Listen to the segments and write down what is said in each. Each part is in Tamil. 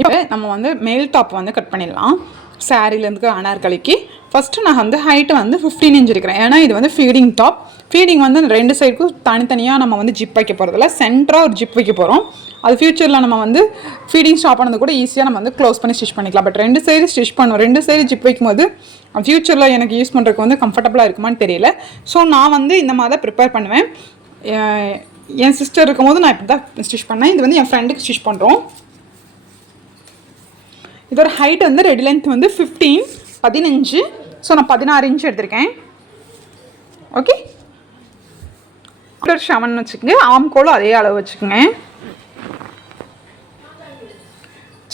இப்போ நம்ம வந்து மேல் டாப் வந்து கட் பண்ணிடலாம். சாரீலேருந்து அனார்கலிக்கு ஃபஸ்ட்டு நான் வந்து ஹைட்டு வந்து 15 இன்ச் இருக்கிறேன். ஏன்னா இது வந்து ஃபீடிங் டாப். ஃபீடிங் வந்து 2 சைடுக்கும் தனித்தனியாக நம்ம வந்து ஜிப் வைக்க போகிறதில்ல, சென்டராக ஒரு ஜிப் வைக்க போகிறோம். அது ஃப்யூச்சரில் நம்ம வந்து ஃபீடிங் ஸ்டாப் பண்ணது கூட ஈஸியாக நம்ம வந்து க்ளோஸ் பண்ணி ஸ்டிச் பண்ணிக்கலாம். பட் 2 சைடு ஸ்டிச் பண்ணுவோம். 2 சைடு ஜிப் வைக்கும்போது ஃப்யூச்சரில் எனக்கு யூஸ் பண்ணுறதுக்கு வந்து கம்ஃபர்டபுளாக இருக்குமான்னு தெரியல. ஸோ நான் வந்து இந்த மாதிரி தான் ப்ரிப்பேர் பண்ணுவேன். என் சிஸ்டர் இருக்கும்போது நான் இப்படி தான் ஸ்டிச் பண்ணேன். இது வந்து என் ஃப்ரெண்டுக்கு ஸ்டிச் பண்ணுறோம். இதோட ஹைட் வந்து ரெடி லென்த் வந்து 15. ஸோ நான் 16 இன்ச் எடுத்திருக்கேன். ஓகே, ஒரு 7 வச்சுக்கோங்க. ஆம் கோலும் அதே அளவு வச்சுக்கோங்க.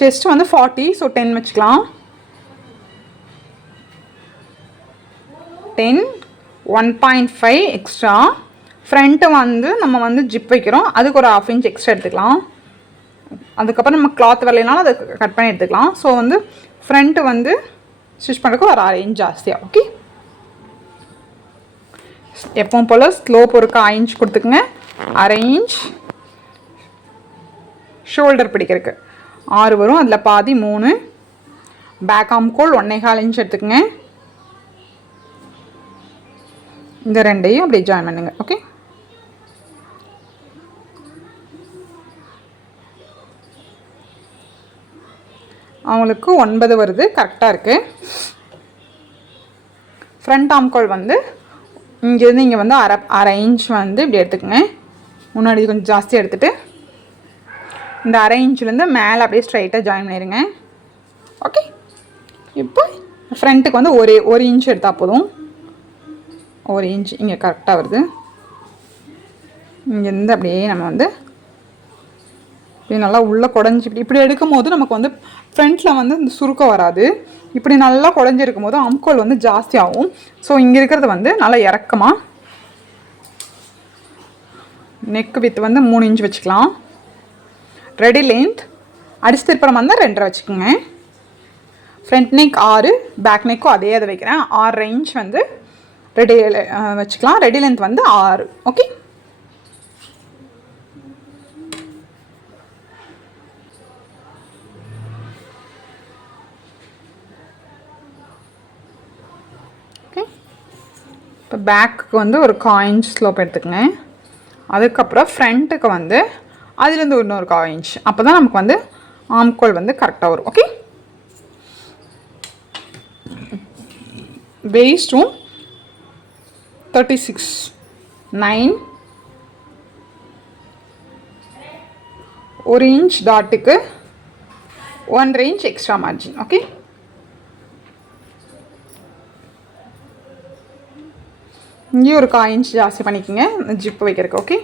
செஸ்ட் வந்து 40, ஸோ 10 வச்சுக்கலாம். 10, 1.5 எக்ஸ்ட்ரா. ஃப்ரண்ட்டு வந்து நம்ம வந்து ஜிப் வைக்கிறோம், அதுக்கு ஒரு 1/2 இன்ச் எக்ஸ்ட்ரா எடுத்துக்கலாம். அதுக்கப்புறம் நம்ம கிளாத் வரலைனாலும் அதை கட் பண்ணி எடுத்துக்கலாம். ஸோ வந்து ஃப்ரண்ட்டு வந்து ஸ்டிச் பண்ணுறதுக்கு ஒரு 1/2 இன்ச் ஜாஸ்தியாக. ஓகே, எப்பவும் போல் ஸ்லோப் ஒரு 1/4 இன்ச் கொடுத்துக்குங்க. 1/2 இன்ச் ஷோல்டர் பிடிக்கிறதுக்கு 6 வரும், அதில் பாதி 3. பேக் ஆம் கோல் 1.25 இன்ச் எடுத்துக்கோங்க. இந்த ரெண்டையும் அப்படியே ஜாயின் பண்ணுங்க. ஓகே, அவங்களுக்கு 9 வருது, கரெக்டாக இருக்குது. ஃப்ரண்ட் ஆம்கோல் வந்து இங்கேருந்து இங்கே வந்து 1/2 இன்ச் வந்து இப்படி எடுத்துக்கோங்க. முன்னாடி கொஞ்சம் ஜாஸ்தியாக எடுத்துகிட்டு இந்த 1/2 இன்ச்லேருந்து மேலே அப்படியே ஸ்ட்ரைட்டாக ஜாயின் பண்ணிடுங்க. ஓகே, இப்போ ஃப்ரண்ட்டுக்கு வந்து ஒரு இன்ச் எடுத்தால் போதும். 1 இன்ச் இங்கே கரெக்டாக வருது. இங்கேருந்து அப்படியே நம்ம வந்து இப்படி நல்லா உள்ளே குடஞ்சி இப்படி எடுக்கும் போது நமக்கு வந்து ஃப்ரண்ட்டில் வந்து இந்த சுருக்கம் வராது. இப்படி நல்லா குடஞ்சி இருக்கும் போது ஆம்கோல் வந்து ஜாஸ்தியாகும். ஸோ இங்கே இருக்கிறது வந்து நல்லா இறக்கமாக நெக்கு வித் வந்து 3 இன்ச் வச்சுக்கலாம். ரெடி லென்த் அடிச்சு திருப்பரம் வந்து 2.5 வச்சுக்கோங்க. ஃப்ரண்ட் நெக் 6, பேக் நெக்கும் அதே அதை வைக்கிறேன். 6.5 இன்ச் வந்து ரெடி வச்சுக்கலாம். ரெடி லென்த் வந்து 6. ஓகே, இப்போ பேக்குக்கு வந்து ஒரு 1/4 இன்ச் ஸ்லோப் எடுத்துக்கங்க. அதுக்கப்புறம் ஃப்ரண்ட்டுக்கு வந்து அதுலேருந்து இன்னொரு 1/4 இன்ச். அப்போ தான் நமக்கு வந்து ஆம்கோல் வந்து கரெக்டாக வரும். ஓகே, வேஸ்ட்டும் 36, 9, 1 இன்ச் டாட்டுக்கு 1.5 இன்ச் எக்ஸ்ட்ரா மார்ஜின். ஓகே, இங்கேயும் ஒரு 1/4 இன்ச் ஜாஸ்தி பண்ணிக்கோங்க ஜிப்பு வைக்கிறதுக்கு. ஓகே,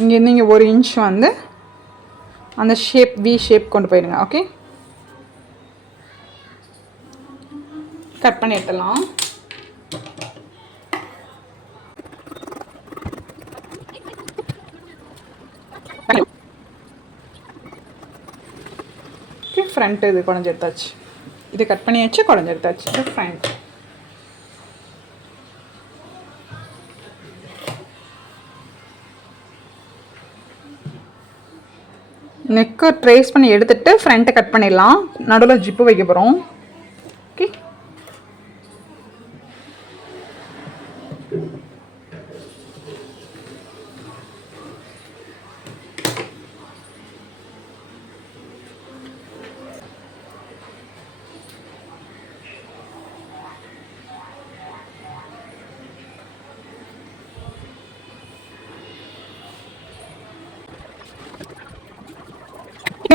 இங்கேருந்து இங்கே 1 இன்ச் வந்து அந்த ஷேப் வி ஷேப் கொண்டு போயிடுங்க. ஓகே, கட் பண்ணி எடுத்துடலாம். ஓகே, ஃப்ரண்ட்டு இது குழஞ்சி எடுத்தாச்சு. இது கட் பண்ணியாச்சு, குழஞ்சி எடுத்தாச்சு. இது ஃப்ரண்ட். நெக்கை ட்ரேஸ் பண்ணி எடுத்துகிட்டு ஃப்ரண்ட்டை கட் பண்ணிடலாம். நடுவில் ஜிப்பு வைக்க போகிறோம். ஓகே,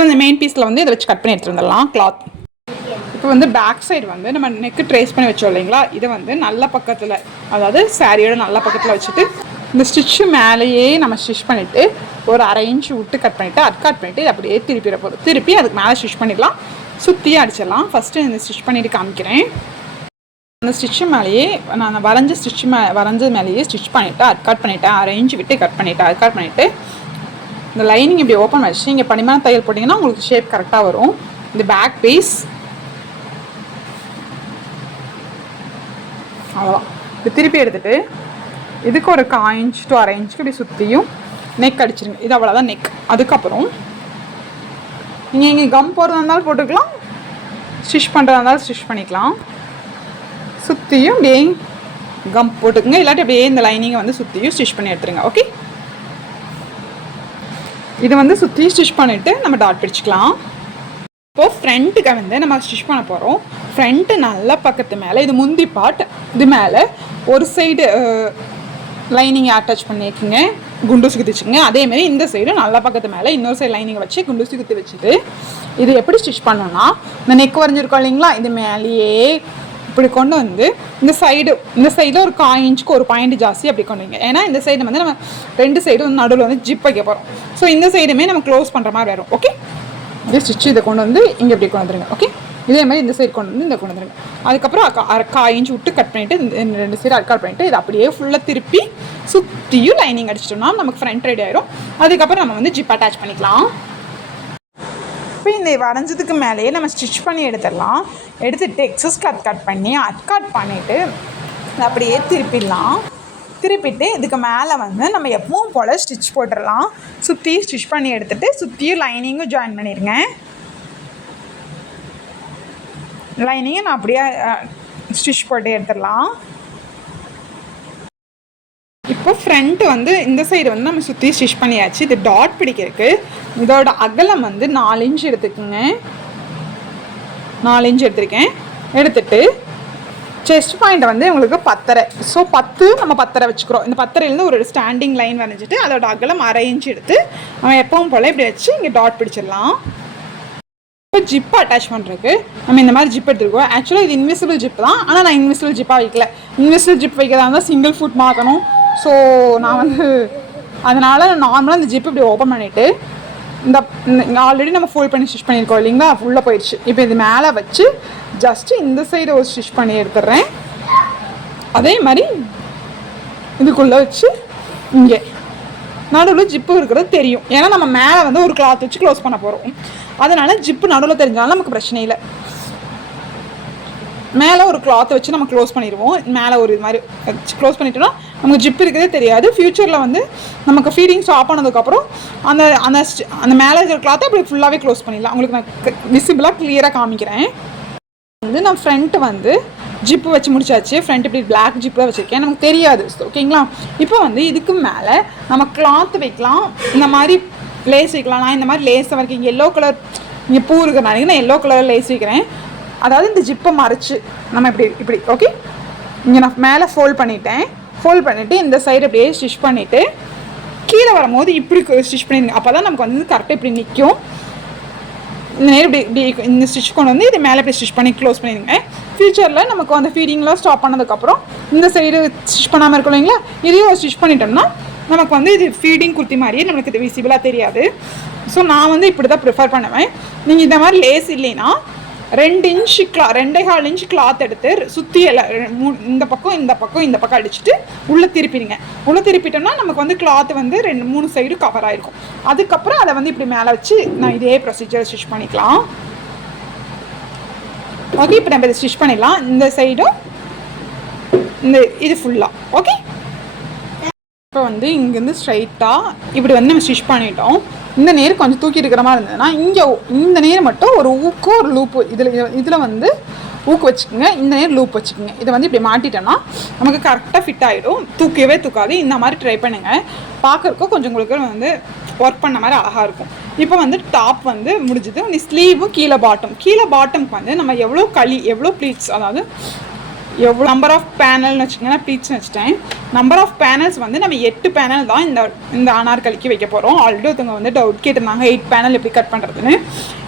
இந்த மெயின் பீஸில் வந்து இதை வச்சு கட் பண்ணி எடுத்துட்டு வந்துடலாம் கிளாத். இப்போ வந்து பேக் சைடு வந்து நம்ம நெக்கு ட்ரேஸ் பண்ணி வச்சோம் இல்லைங்களா, இதை வந்து நல்ல பக்கத்தில், அதாவது சாரியோட நல்ல பக்கத்தில் வச்சுட்டு இந்த ஸ்டிச்சு மேலேயே நம்ம ஸ்டிச் பண்ணிவிட்டு ஒரு 1/2 இன்ச் விட்டு கட் பண்ணிவிட்டு கட் பண்ணிவிட்டு அப்படியே திருப்பி அதுக்கு மேலே ஸ்டிச் பண்ணிடலாம். சுற்றியே அடிச்சிடலாம். ஃபஸ்ட்டு இந்த ஸ்டிச் பண்ணிவிட்டு காமிக்கிறேன். அந்த ஸ்டிச்சு மேலேயே நான் வரைஞ்ச மேலேயே ஸ்டிச் பண்ணிவிட்டு கட் பண்ணிவிட்டேன். 1/2 இன்ச் விட்டு கட் பண்ணிவிட்டு இந்த லைனிங் இப்படி ஓப்பன் வச்சு இங்கே பனிமான தையல் போட்டிங்கன்னா உங்களுக்கு ஷேப் கரெக்டாக வரும். இந்த பேக் பீஸ் அவ்வளோதான். இப்போ திருப்பி எடுத்துகிட்டு இதுக்கு ஒரு 1/4 இன்ச் to 1/2 இன்ச்சுக்கு இப்படி சுற்றியும் நெக் அடிச்சிருங்க. இது அவ்வளோதான் நெக். அதுக்கப்புறம் நீங்கள் இங்கே கம் போடுறதா இருந்தாலும் போட்டுக்கலாம், ஸ்டிச் பண்ணுறதா இருந்தாலும் ஸ்டிச் பண்ணிக்கலாம். சுற்றியும் அப்படியே கம் போட்டுக்குங்க, இல்லாட்டி அப்படியே இந்த லைனிங்கை வந்து சுற்றியும் ஸ்டிச் பண்ணி எடுத்துருங்க. ஓகே, இது வந்து சுற்றி ஸ்டிச் பண்ணிவிட்டு நம்ம டாட் பிடிச்சிக்கலாம். இப்போது ஃப்ரண்ட்டுக்கு வந்து நம்ம ஸ்டிச் பண்ண போகிறோம். ஃப்ரண்ட்டு நல்லா பக்கத்து மேலே, இது முந்தி பார்ட், இது மேலே ஒரு சைடு லைனிங் அட்டாச் பண்ணிக்கோங்க, குண்டூசி குத்திச்சுங்க. அதேமாரி இந்த சைடு நல்லா பக்கத்து மேலே இன்னொரு சைடு லைனிங்கை வச்சு குண்டூசி குத்தி வச்சுட்டு இது எப்படி ஸ்டிச் பண்ணோன்னா, இந்த நெக் வரைஞ்சிருக்கோம் இல்லைங்களா, இது மேலேயே இப்படி கொண்டு வந்து இந்த சைடில் ஒரு 1/4 இன்ச்சுக்கு ஒரு பாயிண்ட் ஜாஸ்தி அப்படி கொண்டு வைங்க. ஏன்னா இந்த சைடு வந்து நம்ம 2 சைடும் வந்து நடுவில் வந்து ஜிப் வைக்க போகிறோம். ஸோ இந்த சைடுமே நம்ம க்ளோஸ் பண்ணுற மாதிரி வரும். ஓகே, இதே ஸ்டிச் இதை கொண்டு வந்து இங்கே இப்படி கொண்டு வந்துருங்க. ஓகே, இதே மாதிரி இந்த சைடு கொண்டு வந்து இந்த கொண்டு வந்துருங்க. அதுக்கப்புறம் 1/4 இன்ச் விட்டு கட் பண்ணிவிட்டு இந்த 2 சைடு கட் பண்ணிவிட்டு இதை அப்படியே ஃபுல்லாக திருப்பி சுற்றியும் லைனிங் அடிச்சிட்டோம்னா நமக்கு ஃப்ரண்ட் ரெடி ஆயிரும். அதுக்கப்புறம் நம்ம வந்து ஜிப் அட்டாச் பண்ணிக்கலாம். இப்போ இந்த வரைஞ்சதுக்கு மேலேயே நம்ம ஸ்டிச் பண்ணி எடுத்துடலாம். எடுத்துகிட்டு எக்ஸஸ் கிளாத் கட் பண்ணி கட் பண்ணிவிட்டு அப்படியே திருப்பிடலாம். திருப்பிட்டு இதுக்கு மேலே வந்து நம்ம எப்பவும் போல் ஸ்டிச் போட்டுடலாம். சுற்றி ஸ்டிச் பண்ணி எடுத்துகிட்டு சுற்றியும் லைனிங்கும் ஜாயின் பண்ணிடுங்க. லைனிங்கை நான் அப்படியே ஸ்டிச் போட்டு எடுத்துடலாம். இப்போ ஃப்ரண்ட்டு வந்து இந்த சைடு வந்து நம்ம சுற்றி ஸ்டிச் பண்ணியாச்சு. இது டாட் பிடிக்கிறதுக்கு இதோட அகலம் வந்து 4 இன்ச் எடுத்துக்கோங்க. 4 இன்ச் எடுத்திருக்கேன். எடுத்துட்டு செஸ்ட் பாயிண்ட் வந்து உங்களுக்கு 10.5. ஸோ 10 நம்ம 10.5 வச்சுக்கிறோம். இந்த 10.5லேருந்து ஒரு ஸ்டாண்டிங் லைன் வரைஞ்சிட்டு அதோட அகலம் 1/2 இன்ச் எடுத்து நம்ம எப்பவும் போல் இப்படி வச்சு இங்கே டாட் பிடிச்சிடலாம். இப்போ ஜிப்பு அட்டாச் பண்ணுறதுக்கு நம்ம இந்த மாதிரி ஜிப் எடுத்துருக்கோம். ஆக்சுவலாக இது இன்விசிபிள் ஜிப் தான், ஆனால் நான் இன்விசிபிள் ஜிப்பாக வைக்கல. இன்விசிபிள் ஜிப் வைக்கிறதா இருந்தால் சிங்கிள் ஃபுட் மாற்றணும். ஸோ நான் வந்து அதனால் நார்மலாக இந்த ஜிப் இப்படி ஓப்பன் பண்ணிவிட்டு இந்த ஆல்ரெடி நம்ம ஃபோல்ட் பண்ணி ஸ்டிச் பண்ணியிருக்கோம் இல்லைங்களா, உள்ளே போயிடுச்சு. இப்போ இது மேலே வச்சு ஜஸ்ட்டு இந்த சைடு ஒரு ஸ்டிச் பண்ணி எடுத்துடுறேன். அதே மாதிரி இதுக்குள்ளே வச்சு இங்கே நடுவில் ஜிப்பு இருக்கிறது தெரியும். ஏன்னா நம்ம மேலே வந்து ஒரு கிளாத் வச்சு க்ளோஸ் பண்ண போகிறோம். அதனால் ஜிப்பு நடுவில் தெரிஞ்சாலும் நமக்கு பிரச்சனை இல்லை. மேலே ஒரு கிளாத்தை வச்சு நம்ம க்ளோஸ் பண்ணிடுவோம். மேலே ஒரு இது மாதிரி க்ளோஸ் பண்ணிட்டோம்னா நமக்கு ஜிப் இருக்கிறதே தெரியாது. ஃப்யூச்சரில் வந்து நமக்கு ஃபீடிங் ஸ்டாப் ஆனதுக்கப்புறம் அந்த அந்த அந்த மேலே இருக்கிற கிளாத்தை அப்படி ஃபுல்லாகவே க்ளோஸ் பண்ணிடலாம். உங்களுக்கு நான் விசிபிளாக கிளியராக காமிக்கிறேன். வந்து நான் ஃப்ரண்ட்டு வந்து ஜிப்பு வச்சு முடிச்சாச்சு. ஃப்ரண்ட் இப்படி பிளாக் ஜிப்பில் வச்சுருக்கேன், நமக்கு தெரியாது. ஓகேங்களா, இப்போ வந்து இதுக்கு மேலே நம்ம கிளாத் வைக்கலாம். இந்த மாதிரி லேஸ் வைக்கலாம். நான் இந்த மாதிரி லேஸை வரைக்கும் எல்லோ கலர் இங்கே பூ இருக்கிறனால நான் எல்லோ கலர் லேஸ் வைக்கிறேன். அதாவது இந்த ஜிப்பை மறைச்சு நம்ம இப்படி ஓகே, இங்கே நான் மேலே ஃபோல்ட் பண்ணிவிட்டேன். ஃபோல்ட் பண்ணிவிட்டு இந்த சைடு அப்படியே ஸ்டிச் பண்ணிவிட்டு கீழே வரும்போது இப்படி ஸ்டிச் பண்ணிடுங்க. அப்போ தான் நமக்கு வந்து கரெக்டாக இப்படி நிற்கும். இந்த நேரம் இப்படி இந்த ஸ்டிச் கொண்டு வந்து இது மேலே இப்படி ஸ்டிச் பண்ணி க்ளோஸ் பண்ணிடுங்க. ஃப்யூச்சரில் நமக்கு அந்த ஃபீடிங்லாம் ஸ்டாப் பண்ணதுக்கப்புறம் இந்த சைடு ஸ்டிச் பண்ணாமல் இருக்கும் இல்லைங்களா, இதையும் ஸ்டிச் பண்ணிட்டோம்னா நமக்கு வந்து இது ஃபீடிங் குர்த்தி மாதிரியே நமக்கு இது விசிபிளாக தெரியாது. ஸோ நான் வந்து இப்படி தான் ப்ரிஃபர் பண்ணுவேன். நீங்கள் இந்த மாதிரி லேஸ் இல்லைன்னா 2.25 இன்ச் கிளாத் எடுத்து சுற்றி எல்லாம் இந்த பக்கம் அடிச்சுட்டு உள்ளே திருப்பிடுங்க. உள்ளே திருப்பிட்டோம்னா நமக்கு வந்து கிளாத் வந்து 2-3 சைடு கவர் ஆகிருக்கும். அதுக்கப்புறம் அதை வந்து இப்படி மேலே வச்சு நான் இதே ப்ரொசீஜர் ஸ்டிச் பண்ணிக்கலாம். ஓகே, இப்போ நம்ம இதை ஸ்டிச் பண்ணிடலாம். இந்த சைடும் இந்த இது ஃபுல்லாக ஓகே. இப்போ வந்து இங்கேருந்து ஸ்ட்ரைட்டாக இப்படி வந்து நம்ம ஸ்டிச் பண்ணிட்டோம். இந்த நேர் கொஞ்சம் தூக்கி இருக்கிற மாதிரி இருந்ததுன்னா இங்கே இந்த நேர் மட்டும் ஒரு ஊக்கு ஒரு லூப்பு இதில் வந்து ஊக்கு வச்சுக்கோங்க. இந்த நேர் லூப் வச்சுக்கோங்க. இதை வந்து இப்படி மாட்டிட்டோம்னா நமக்கு கரெக்டாக ஃபிட் ஆகிடும். தூக்கவே தூக்காது. இந்த மாதிரி ட்ரை பண்ணுங்கள். பார்க்குறக்கும் கொஞ்சம் உங்களுக்கு வந்து ஒர்க் பண்ண மாதிரி அழகாக இருக்கும். இப்போ வந்து டாப் வந்து முடிஞ்சது. நீ ஸ்லீவும் கீழே பாட்டம்க்கு வந்து நம்ம எவ்வளோ ப்ளீட்ஸ், அதாவது எவ்வளோ நம்பர் ஆஃப் பேனல்னு வச்சுக்கோங்க. நான் ப்ளீட்ஸ்னு வச்சுட்டேன். நம்பர் ஆஃப் பேனல்ஸ் வந்து நம்ம 8 பேனல் தான் இந்த அனார்கலிக்கு வைக்க போகிறோம். ஆல்ரெடி ஒருத்தவங்க வந்து டவுட் கேட்டிருந்தாங்க 8 பேனல் எப்படி கட் பண்ணுறதுன்னு.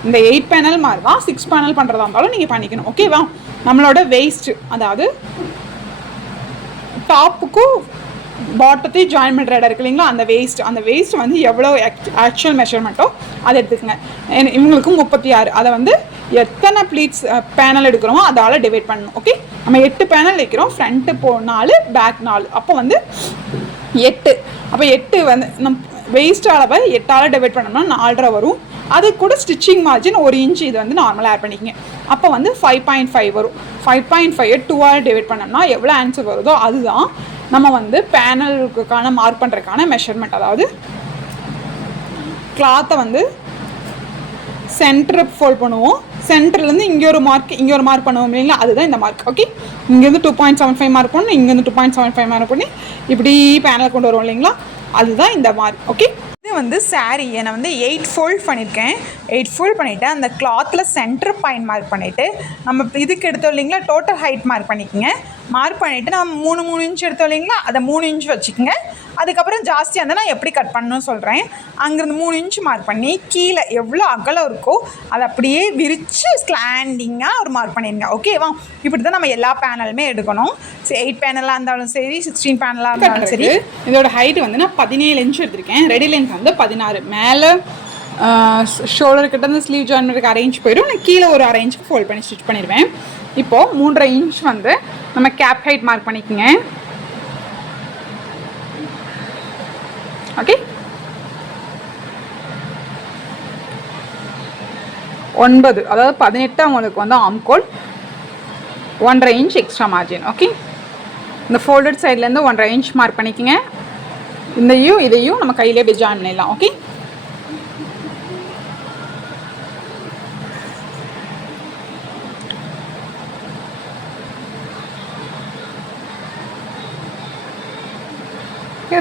இந்த 8 பேனல் மாதிரி தான் 6 பேனல் பண்ணுறதா இருந்தாலும் நீங்கள் பண்ணிக்கணும். ஓகேவா, நம்மளோட வேஸ்ட்டு, அதாவது டாப்புக்கும் பாட்டத்தையும் ஜாயின் பண்ணுற இடம் இருக்கு இல்லைங்களா, அந்த வேஸ்ட் வந்து எவ்வளோ ஆக்சுவல் மெஷர்மெண்ட்டோ அதை எடுத்துக்கங்க. இவங்களுக்கு 36. அதை வந்து எத்தனை ப்ளீட்ஸ் பேனல் எடுக்கிறோமோ அதால் டிவைட் பண்ணணும். ஓகே, நம்ம 8 பேனல் வைக்கிறோம். ஃப்ரண்ட்டு 4, பேக் 4, அப்போ வந்து 8. அப்போ 8 வந்து நம்ம வேஸ்ட் அளவை 8ஆல் டிவைட் பண்ணோம்னா 4.5 வரும். அது கூட ஸ்டிச்சிங் மார்ஜின் 1 இன்ச் இது வந்து நார்மலாக ஆட் பண்ணிக்கங்க. அப்போ வந்து 5.5 வரும். 5.5 2ஆல் டிவைட் பண்ணோம்னா எவ்வளோ ஆன்சர் வருதோ அதுதான் நம்ம வந்து பேனலுக்கான மார்க் பண்ணுறதுக்கான மெஷர்மெண்ட். அதாவது கிளாத்தை வந்து சென்டரை ஃபோல்ட் பண்ணுவோம். சென்டர்லேருந்து இங்கே ஒரு மார்க் பண்ணுவோம் இல்லைங்களா, அதுதான் இந்த மார்க். ஓகே, இங்கேருந்து 2.75 மார்க் பண்ணி இங்கேருந்து 2.75 மார்க் பண்ணி இப்படி பேனல் கொண்டு வருவோம் இல்லைங்களா, அதுதான் இந்த மார்க். ஓகே, இது வந்து சாரியை நான் வந்து 8 ஃபோல்ட் பண்ணியிருக்கேன். 8 ஃபோல்ட் பண்ணிவிட்டு அந்த கிளாத்தில் சென்டர் பாயிண்ட் மார்க் பண்ணிவிட்டு நம்ம இதுக்கு எடுத்தோம் இல்லைங்களா, டோட்டல் ஹைட் மார்க் பண்ணிக்கோங்க. மார்க் பண்ணிவிட்டு நம்ம 3 இன்ச் எடுத்தோம் இல்லைங்களா, அதை 3 இன்ச் வச்சுக்கோங்க. அதுக்கப்புறம் ஜாஸ்தியாக இருந்தால் நான் எப்படி கட் பண்ணணும்னு சொல்கிறேன். அங்கேருந்து 3 இன்ச் மார்க் பண்ணி கீழே எவ்வளோ அகலம் இருக்கோ அதை அப்படியே விரித்து ஸ்லாண்டிங்காக ஒரு மார்க் பண்ணிடுங்க. ஓகேவா, இப்படி தான் நம்ம எல்லா பேனலுமே எடுக்கணும். சரி, 8 பேனலாக இருந்தாலும் சரி, 16 பேனலாக இருந்தாலும் சரி. இதோட ஹைட் வந்து நான் 17 இன்ச் எடுத்திருக்கேன். ரெடி லென்த் வந்து 16. மேலே ஷோல்டர் கிட்ட இருந்து ஸ்லீவ் ஜாயின் பண்ணுறதுக்கு அரேஞ்ச் போயிடும். நான் கீழே ஒரு அரை இன்ச்சுக்கு ஃபோல்ட் பண்ணி ஸ்டிச் பண்ணிடுவேன். இப்போது 3.5 இன்ச் வந்து நம்ம கேப் ஹைட் மார்க் பண்ணிக்கோங்க. ஓகே, 9 அதாவது 18 அவங்களுக்கு வந்து ஆம்கோல், 1.5 இன்ச் எக்ஸ்ட்ரா மார்ஜின். ஓகே, இந்த ஃபோல்டட் சைட்லேருந்து 1.5 இன்ச் மார்க் பண்ணிக்கோங்க. இதையும் நம்ம கையிலே போய் ஜாயின் பண்ணிடலாம். ஓகே,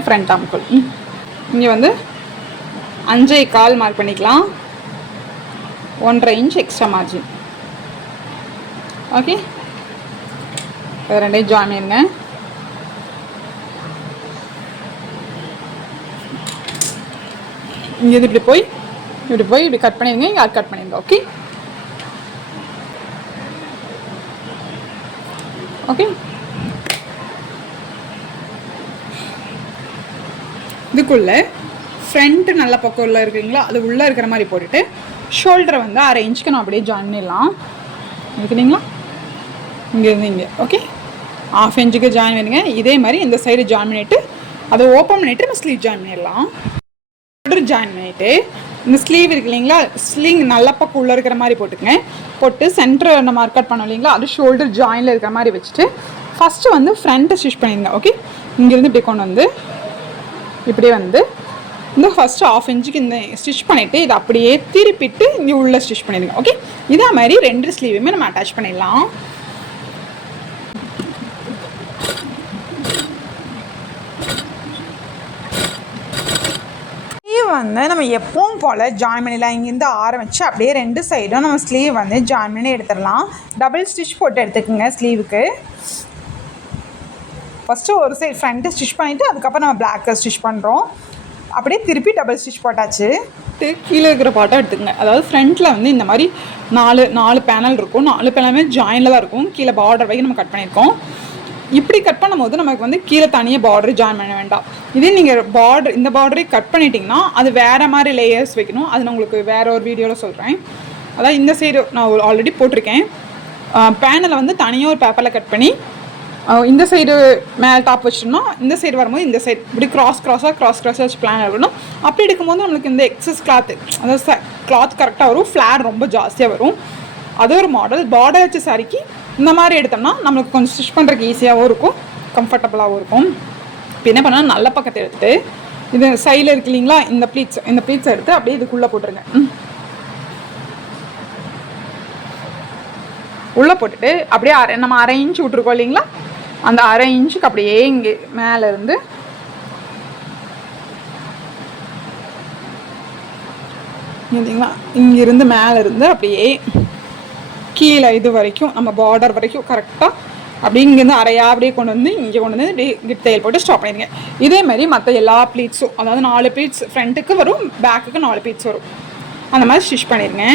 ஃப்ரண்ட் ஆம்கோல் இங்கே வந்து 5.25 மார்க் பண்ணிக்கலாம். 1.5 இன்ச் எக்ஸ்ட்ரா மார்ஜின். ஓகே, ரெண்டையும் ஜாயின் பண்ணிடுங்க. இங்கே இப்படி போய் இப்படி கட் பண்ணிடுங்க. இங்கே கட் பண்ணிடுங்க. ஓகே, ஓகே, இதுக்குள்ளே ஃப்ரண்ட்டு நல்ல பக்கம் உள்ள இருக்குங்களா, அது உள்ளே இருக்கிற மாதிரி போட்டுட்டு ஷோல்டரை வந்து அரை இன்ச்சுக்கு நான் அப்படியே ஜாயின் பண்ணிடலாம். இருக்குங்களா, இங்கேருந்து இங்கே. ஓகே, 1/2 இன்ச்சுக்கு ஜாயின் பண்ணிடுங்க. இதே மாதிரி இந்த சைடு ஜாயின் பண்ணிவிட்டு அதை ஓப்பன் பண்ணிவிட்டு நம்ம ஸ்லீவ் ஜாயின் பண்ணிடலாம். ஷோல்டர் ஜாயின் பண்ணிவிட்டு இந்த ஸ்லீவ் இருக்கு இல்லைங்களா, ஸ்லீவ் நல்ல பக்கம் உள்ளே இருக்கிற மாதிரி போட்டுக்கங்க. போட்டு சென்டரை நம்ம மார்க் அவுட் பண்ணோம் இல்லைங்களா, அது ஷோல்டர் ஜாயினில் இருக்கிற மாதிரி வச்சுட்டு ஃபஸ்ட்டு வந்து ஃப்ரண்ட்டை ஸ்டிச் பண்ணிடுங்க. ஓகே, இங்கேருந்து இப்படி கொண்டு வந்து இப்படியே வந்து இந்த ஃபஸ்ட்டு 1/2 இன்ச்சுக்கு இந்த ஸ்டிச் பண்ணிவிட்டு இதை அப்படியே திருப்பிட்டு இங்கே உள்ளே ஸ்டிச் பண்ணிடுங்க. ஓகே, இதே மாதிரி 2 ஸ்லீவுமே நம்ம அட்டாச் பண்ணிடலாம். ஸ்லீவ் வந்து நம்ம எப்பவும் போல் ஜாயின் பண்ணிடலாம். இங்கேருந்து ஆரம்பித்து அப்படியே 2 சைடும் நம்ம ஸ்லீவ் வந்து ஜாயின் பண்ணி எடுத்துடலாம். டபுள் ஸ்டிச் போட்டு எடுத்துக்கோங்க. ஸ்லீவுக்கு ஃபஸ்ட்டு ஒரு சைடு ஃப்ரண்ட்டு ஸ்டிச் பண்ணிவிட்டு அதுக்கப்புறம் நம்ம பிளாக்கை ஸ்டிச் பண்ணுறோம். அப்படியே திருப்பி டபுள் ஸ்டிச் போட்டாச்சு. கீழே இருக்கிற பாட்டை எடுத்துக்கங்க. அதாவது ஃப்ரண்ட்டில் வந்து இந்த மாதிரி 4 பேனல் இருக்கும். 4 பேனலுமே ஜாயினில் தான் இருக்கும். கீழே பார்டர் வரைக்கும் நம்ம கட் பண்ணியிருக்கோம். இப்படி கட் பண்ணும்போது நமக்கு வந்து கீழே தனியாக பார்டர் ஜாயின் பண்ண வேண்டாம். இதே நீங்கள் இந்த பார்டரை கட் பண்ணிட்டீங்கன்னா அது வேறு மாதிரி லேயர்ஸ் வைக்கணும். அது நான் உங்களுக்கு வேறு ஒரு வீடியோவில் சொல்கிறேன். அதாவது இந்த சைடு நான் ஆல்ரெடி போட்டிருக்கேன். பேனலை வந்து தனியாக ஒரு பேப்பரில் கட் பண்ணி இந்த சைடு மேலே டாப் வச்சிட்டோம்னா இந்த சைடு வரும்போது இந்த சைடு இப்படி கிராஸாக வச்சு பிளான் இருக்கணும். அப்படி எடுக்கும்போது நம்மளுக்கு இந்த எக்ஸஸ் கிளாத்து, அதாவது கிளாத் கரெக்டாக வரும். ஃப்ளேர் ரொம்ப ஜாஸ்தியாக வரும். அது ஒரு மாடல். பார்டர் வச்ச சாரிக்கு இந்த மாதிரி எடுத்தோம்னா நம்மளுக்கு கொஞ்சம் ஸ்டிச் பண்ணுறதுக்கு ஈஸியாகவும் இருக்கும், கம்ஃபர்டபுளாகவும் இருக்கும். இப்போ என்ன பண்ணால் நல்ல பக்கத்தை எடுத்துட்டு இது சைடில் இருக்கு இல்லைங்களா, இந்த ப்ளீட்ஸ் எடுத்து அப்படியே இதுக்குள்ளே போட்டுருங்க. உள்ளே போட்டுட்டு அப்படியே நம்ம அரை இன்ச் விட்ருக்கோம் இல்லைங்களா, அந்த அரை இன்ச்சுக்கு அப்படியே இங்கே மேலே இருந்து இல்லைங்களா, இங்கிருந்து மேலே இருந்து அப்படியே கீழே இது வரைக்கும் நம்ம பார்டர் வரைக்கும் கரெக்டாக அப்படியே இங்கேருந்து அரையாக அப்படியே கொண்டு வந்து இங்கே கொண்டு வந்து இப்படியே கிட் தையல் போட்டு ஸ்டாப் பண்ணிடுங்க. இதே மாதிரி மற்ற எல்லா ப்ளீட்ஸும், அதாவது 4 ப்ளீட்ஸ் ஃப்ரண்ட்டுக்கு வரும், பேக்குக்கு 4 ப்ளீட்ஸ் வரும். அந்த மாதிரி ஸ்டிச் பண்ணிடுங்க.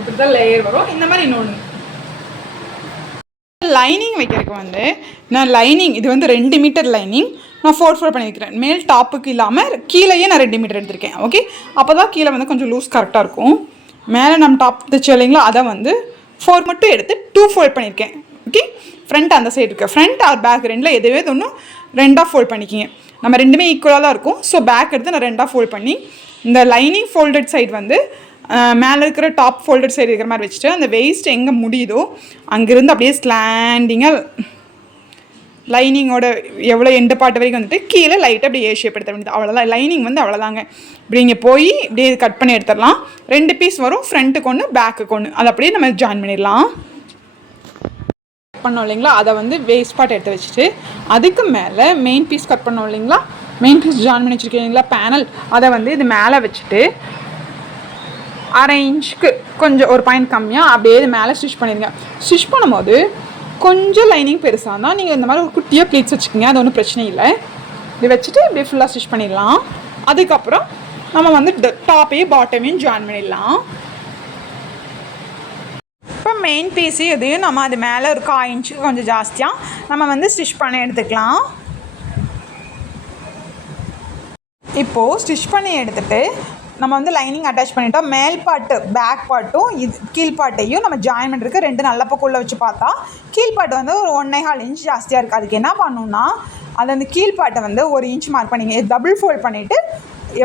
இப்படி தான் லேயர் வரும். இந்த மாதிரி இன்னொன்று லைனிங் வைக்கிறதுக்கு வந்து நான் இது வந்து 2 மீட்டர் லைனிங் நான் 4 பண்ணியிருக்கிறேன். மேல் டாப்புக்கு இல்லாமல் கீழேயே நான் 2 மீட்டர் எடுத்திருக்கேன். ஓகே, அப்போ தான் கீழே வந்து கொஞ்சம் லூஸ் கரெக்டாக இருக்கும். மேலே நம்ம டாப் தைச்சோம் இல்லைங்களா, அதை வந்து 4 மட்டும் எடுத்து 2 ஃபோல்ட் பண்ணியிருக்கேன். ஓகே, ஃப்ரண்ட் அந்த சைடு இருக்குது. ஃப்ரண்ட் ஆர் பேக் ரெண்டில் எதுவே ஒன்றும் 2ஆக ஃபோல்ட் பண்ணிக்கிங்க. நம்ம ரெண்டுமே ஈக்குவலாக தான் இருக்கும். ஸோ பேக் எடுத்து நான் 2ஆக ஃபோல்ட் பண்ணி இந்த லைனிங் ஃபோல்டட் சைடு வந்து மேலே இருக்கிற டாப் ஃபோல்டட் சைடு இருக்கிற மாதிரி வச்சுட்டு அந்த வெயிஸ்ட் எங்கே முடியுதோ அங்கேருந்து அப்படியே ஸ்லாண்டிங்காக லைனிங்கோட எவ்வளோ எண்டு பாட்டு வரைக்கும் வந்துட்டு கீழே லைட்டாக அப்படி ஏ ஷேப் எடுத்த வேண்டியது அவ்வளோதான். லைனிங் வந்து அவ்வளோதாங்க. இப்படி இங்கே போய் இப்படியே கட் பண்ணி எடுத்துடலாம். 2 பீஸ் வரும், ஃப்ரண்ட்டுக்கு ஒன்று பேக்குக்கு ஒன்று. அதை அப்படியே நம்ம ஜாயின் பண்ணிடலாம். பண்ணோம் இல்லைங்களா, அதை வந்து வேஸ்ட் பார்ட் எடுத்து வச்சுட்டு அதுக்கு மேலே மெயின் பீஸ் கட் பண்ணோம் இல்லைங்களா, மெயின் பீஸ் ஜாயின் பண்ணி வச்சுருக்கீங்களா பேனல், அதை வந்து இது மேலே வச்சுட்டு 1/2 இன்ச்சுக்கு கொஞ்சம் ஒரு பாயிண்ட் கம்மியாக அப்படியே இது மேலே ஸ்டிச் பண்ணிடுங்க. ஸ்டிச் பண்ணும்போது கொஞ்சம் லைனிங் பெருசாக இருந்தால் நீங்கள் இந்த மாதிரி ஒரு குட்டியாக ப்ளீட்ஸ் வச்சுக்கோங்க, அது ஒன்றும் பிரச்சனை இல்லை. இது வச்சுட்டு இப்படி ஃபுல்லாக ஸ்டிச் பண்ணிடலாம். அதுக்கப்புறம் நம்ம வந்து டாப்பையும் பாட்டமையும் ஜாயின் பண்ணிடலாம். இப்போ மெயின் பீஸு இதையும் நம்ம அது மேலே ஒரு 1/4 இன்ச்சுக்கு கொஞ்சம் ஜாஸ்தியாக நம்ம வந்து ஸ்டிச் பண்ணி எடுத்துக்கலாம். இப்போது ஸ்டிச் பண்ணி எடுத்துகிட்டு நம்ம வந்து லைனிங் அட்டாச் பண்ணிட்டோம். மேல் பாட்டு பேக் பார்ட்டும் இது கீழ்பாட்டையும் நம்ம ஜாயின் பண்ணுறதுக்கு 2 நல்ல பக்கம் உள்ள வச்சு பார்த்தா கீழ்பாட்டு வந்து ஒரு 1.25 இன்ச் ஜாஸ்தியாக இருக்குது. அதுக்கு என்ன பண்ணணும்னா அது அந்த கீழ்பாட்டை வந்து 1 இன்ச் மார்க் பண்ணிங்க. டபுள் ஃபோல்ட் பண்ணிவிட்டு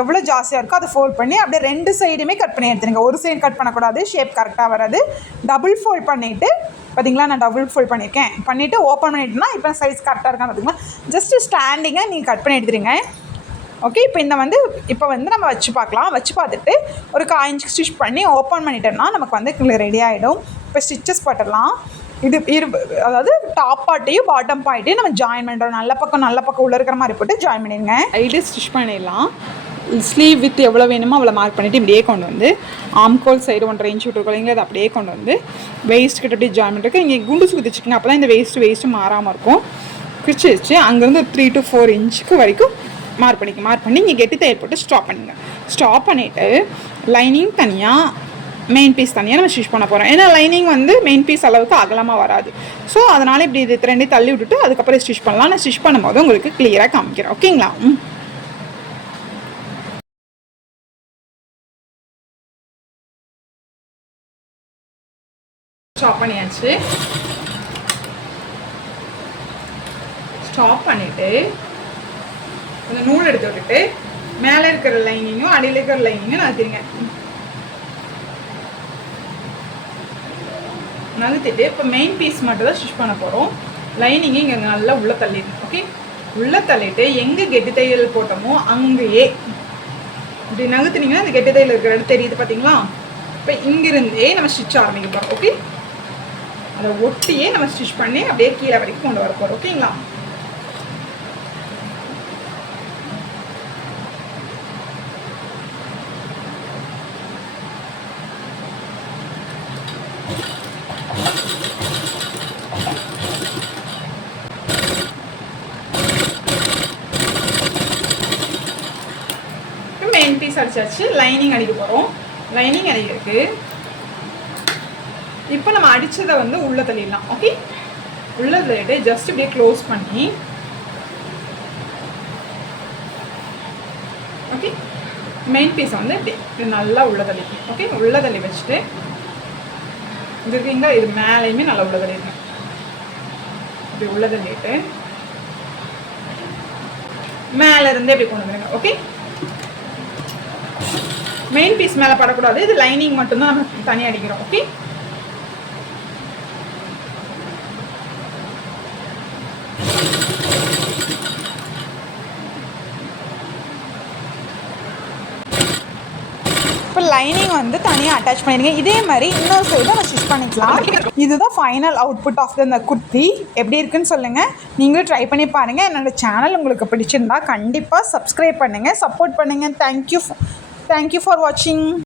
எவ்வளோ ஜாஸ்தியாக இருக்கோ அதை ஃபோல்ட் பண்ணி அப்படியே 2 சைடுமே கட் பண்ணி எடுத்துருங்க. ஒரு சைடு கட் பண்ணக்கூடாது, ஷேப் கரெக்டாக வராது. டபுள் ஃபோல்ட் பண்ணிவிட்டு பார்த்தீங்களா, நான் டபுள் ஃபோல்ட் பண்ணிவிட்டு ஓப்பன் பண்ணிவிட்டுனா இப்போ சைஸ் கரெக்டாக இருக்கான்னு பார்த்தீங்களா. ஜஸ்ட்டு ஸ்டாண்டிங்காக நீங்கள் கட் பண்ணி எடுத்துருங்க. ஓகே, இப்போ வந்து நம்ம வச்சு பார்க்கலாம். வச்சு பார்த்துட்டு ஒரு 1/4 இன்ச்சுக்கு ஸ்டிச் பண்ணி ஓப்பன் பண்ணிட்டோம்னா நமக்கு வந்து ரெடி ஆகிடும். இப்போ ஸ்டிச்சஸ் போட்டுடலாம். அதாவது டாப் பார்ட்டையும் பாட்டம் பார்ட்டையும் நம்ம ஜாயின் பண்ணுறோம். நல்ல பக்கம் உள்ளே இருக்கிற மாதிரி போட்டு ஜாயின் பண்ணிடுங்க. சைடு ஸ்டிச் பண்ணிடலாம். ஸ்லீவ் வித் எவ்வளோ வேணுமோ அவ்வளோ மார்க் பண்ணிவிட்டு இப்படியே கொண்டு வந்து ஆம்கோல் சைடு 1.5 இன்ச் விட்டுருக்கோங்க, அதை அப்படியே கொண்டு வந்து வேஸ்ட் கிட்ட அப்படியே ஜாயின் பண்ணிட்டு இங்கே குண்டு சுற்றி வச்சுக்கோங்க. அப்போ தான் இந்த வேஸ்ட்டு மாறாமல் இருக்கும். கிழிச்சு வச்சு அங்கேருந்து 3 to 4 இன்ச்சுக்கு வரைக்கும் மார்க் பண்ணி இங்கே கெட்டி தையல் போட்டு ஸ்டாப் பண்ணுங்கள். ஸ்டாப் பண்ணிவிட்டு லைனிங் தனியாக மெயின் பீஸ் தனியாக நம்ம ஸ்டிச் பண்ண போகிறோம். ஏன்னா லைனிங் வந்து மெயின் பீஸ் அளவுக்கு அகலமாக வராது. ஸோ அதனால் இப்படி இது 2 தள்ளி விட்டுட்டு அதுக்கப்புறம் ஸ்டிச் பண்ணலாம். நான் ஸ்டிச் பண்ணும்போது உங்களுக்கு கிளியராக காமிக்கிறேன். ஓகேங்களா? ஸ்டாப் பண்ணியாச்சு. ஸ்டாப் பண்ணிவிட்டு அந்த நூல் எடுத்து விட்டுட்டு மேலே இருக்கிற லைனிங்கும் அடியில் இருக்கிற லைனிங்கும் நகர்த்திடுங்க. நகர்த்திட்டு இப்போ மெயின் பீஸ் மட்டும் தான் ஸ்டிச் பண்ண போகிறோம். லைனிங்கு இங்கே நல்லா உள்ளே தள்ளிடுங்க. ஓகே, உள்ளே தள்ளிட்டு எங்கே கெட்டி தையல் போட்டோமோ அங்கேயே இப்படி நகர்த்தினீங்கன்னா அந்த கெட்டி தையல் இருக்கிற இடம் தெரியுது பார்த்தீங்களா. இப்போ இங்கிருந்தே நம்ம ஸ்டிச் ஆரம்பிக்க போகிறோம். ஓகே, அதை ஒட்டியே நம்ம ஸ்டிச் பண்ணி அப்படியே கீழே வரைக்கும் கொண்டு வர போகிறோம். ஓகேங்களா? மெயின் பீஸ் அடிச்சாச்சு. லைனிங் அடிக்க போகிறோம். லைனிங் அடிக்கிறதுக்கு இப்போ நம்ம அடித்ததை வந்து உள்ளே தள்ளிடலாம். ஓகே, உள்ளே தள்ளிட்டு ஜஸ்ட் இப்படியே க்ளோஸ் பண்ணி ஓகே மெயின் பீஸை வந்து இப்படி நல்லா உள்ளே தள்ளிக்கணும். ஓகே, உள்ளே தள்ளி வச்சுட்டு இது இருக்கீங்களா, இது மேலேயுமே நல்லா உள்ளே தள்ளிடணும். இப்படி உள்ளே தள்ளிட்டு மேலே இருந்தே இப்படி கொண்டு வந்துடுங்க. ஓகே, மெயின் பீஸ் மேலே படக்கூடாது. இது லைனிங் மட்டும்தான் நம்ம தனியாக அடிக்கிறோம். ஓகே, இப்போ லைனிங் வந்து தனியாக அட்டாச் பண்ணிடுங்க. இதே மாதிரி இன்னொரு சைடு நம்ம ஸ்டிச் பண்ணிக்கலாம். இதுதான் ஃபைனல் அவுட்புட் ஆஃப் இந்த குர்த்தி. எப்படி இருக்குன்னு சொல்லுங்கள். நீங்களும் ட்ரை பண்ணி பாருங்கள். என்னோடய சேனல் உங்களுக்கு பிடிச்சிருந்தா கண்டிப்பாக சப்ஸ்கிரைப் பண்ணுங்கள், சப்போர்ட் பண்ணுங்கள். தேங்க்யூ ஃபார் வாட்சிங்.